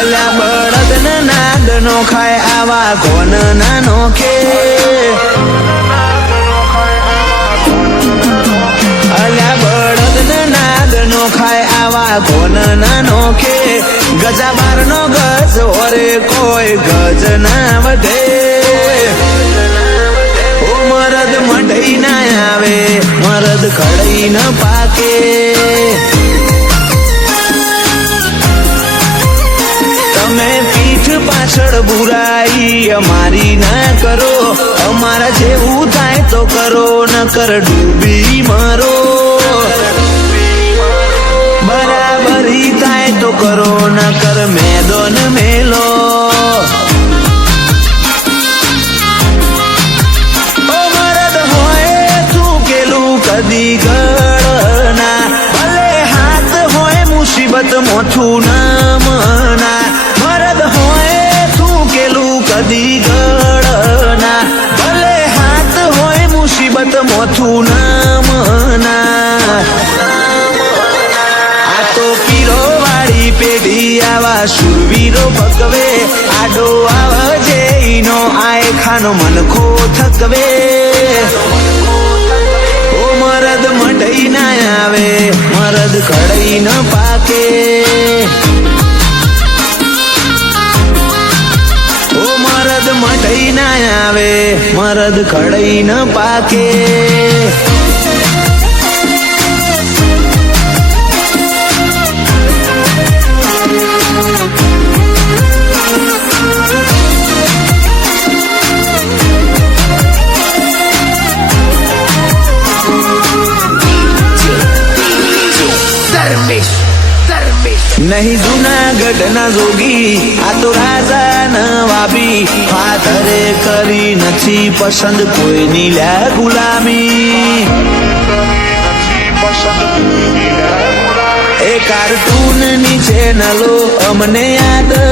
અલ્યા બળદ નાદ નો ખાય આવા કોન ના નોખે અલ્યા બળદ નાદ નો ખાય આવા કોન ના નોખે ગજા બાર નો ગજ ઓરે કોઈ ગજ ના વધે ઓ મરદ મંડઈ ના આવે મરદ ખડઈ ન પાકે તમે પીઠ પાછળ બુરાઈ અમારી ના કરો અમારા જેવું થાય તો કરો નકર ડૂબી મરો બરાબરી થાય તો કરો નકર મેદોન મેલો ઓ મરદ હોય તું કેલું કદી ગળના ભલે હાથ હોય મુસીબત મોઠું ના મના મરદ હોય તું કેલું કદી ગળના ભલે હાથ હોય મુસીબત મોઠું ના મના આ તો પીરો વાળી પેઢી આવા શુરવીરો ભગવે આડો આવજે ઈનો આય ખાનો મનખો થકવે ઓ મરદ મંડઈ ના આવે મરદ ખડઈ ન પાકે ઓ મરદ મંડઈ ના આવે મરદ ખડઈ ન પાકે नहीं जूनागढ़ ना जोगी आ तो राजा नवाबी फादरे करी नथी पसंद कोई नीला गुलामी ए कार्टून नी चैनलो अमने याद